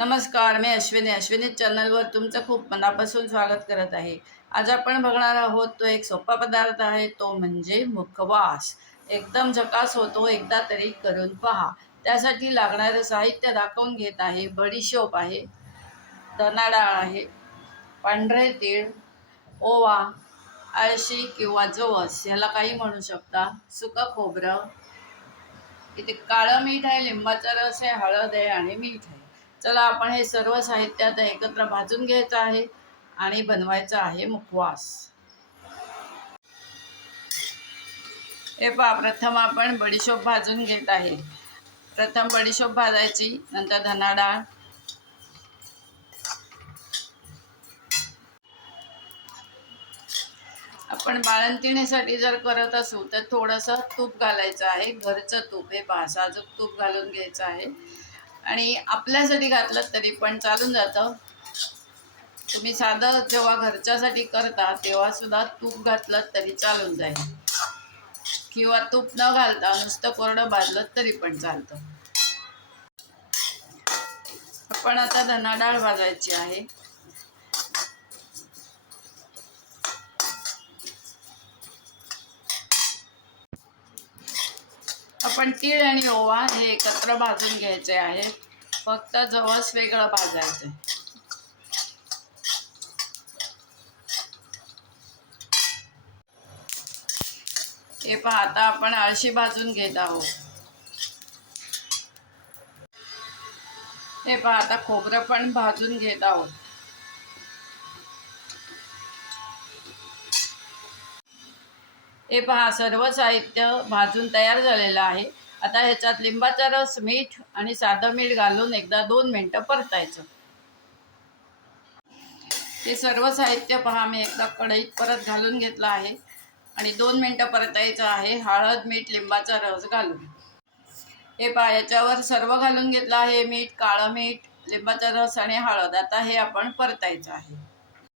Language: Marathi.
नमस्कार मी अश्विनी. अश्विनी चॅनलवर तुमचं खूप मनापासून स्वागत करत आहे. आज आपण बघणार आहोत तो एक सोपा पदार्थ आहे तो म्हणजे मुखवास. एकदम झकास होतो एकदा तरी करून पहा. त्यासाठी लागणारं साहित्य दाखवून घेत आहे. बडीशोप आहे धनाडाळ आहे पांढरे तीळ ओवा आळशी किंवा जवस ह्याला काही म्हणू शकता. सुकं खोबरं. इथे काळं मीठ आहे लिंबाचा रस आहे हळद आहे आणि मीठ आहे. चला आपण हे सर्व साहित्य आता एकत्र भाजून घ्यायचं आहे आणि बनवायचं आहे मुखवास. हे पहा प्रथम आपण बडीशोप भाजून घेत आहे. प्रथम बडीशोप भाजायची नंतर धना डाळ आपण बाळंतिणीसाठी जर करत असू तर थोडंसं तूप घालायचं आहे घरचं तूप. हे पहा साजूक तूप घालून घ्यायचं आहे. आणि आपल्यासाठी घातलं तरी पण चालून जातं. तुम्ही साधं जेव्हा घरच्यासाठी करता तेव्हा सुद्धा तूप घातलं तरी चालून जाईल. किंवा तूप न घालता नुसतं कोरडं भाजलं तरी पण चालतं. आपण आता धना डाळ भाजायची आहे. आपण तीळ आणि ओवा हे एकत्र भाजून घ्यायचे आहेत फक्त जवस वेगळं भाजायचं हे पहा आता आपण आळशी भाजून घेत आहोत. हे पहा आता खोबरं पण भाजून घेत आहोत. हे पहा सर्व साहित्य भाजून तयार झालेलं आहे. आता ह्याच्यात लिंबाचा रस मीठ आणि साधं मीठ घालून एकदा दोन मिनटं परतायचं. हे सर्व साहित्य पहा मी एकदा कढईत परत घालून घेतलं आहे. आणि दोन मिनटं परतायचं आहे हळद मीठ लिंबाचा रस घालून. हे पहा याच्यावर सर्व घालून घेतलं आहे मीठ काळं मीठ लिंबाचा रस आणि हळद. आता हे आपण परतायचं आहे.